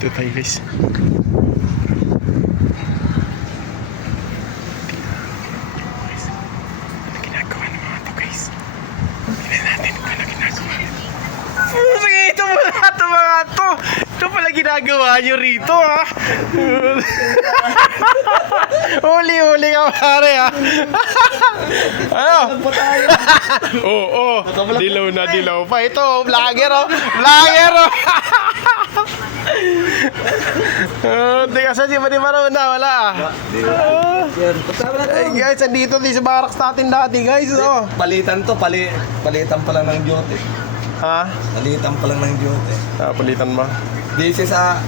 Dito tayo guys. Ano ginagawa ng mga to guys? Tingnan natin kung ano ginagawa. Sige, ito mga to. Ito pala ginagawa nyo rito ha. Huli ka pare ha. Ano? Oo, dilaw pa. Ito, vlogger oh. Vlogger oh. Hindi kasi di ba naman nawala ah. Ay guys, andito din sa barracks natin dati guys oh. Palitan to, palitan pa lang ng duty. Ha? Palitan pa lang ng duty. Ah, palitan ba? Busy sa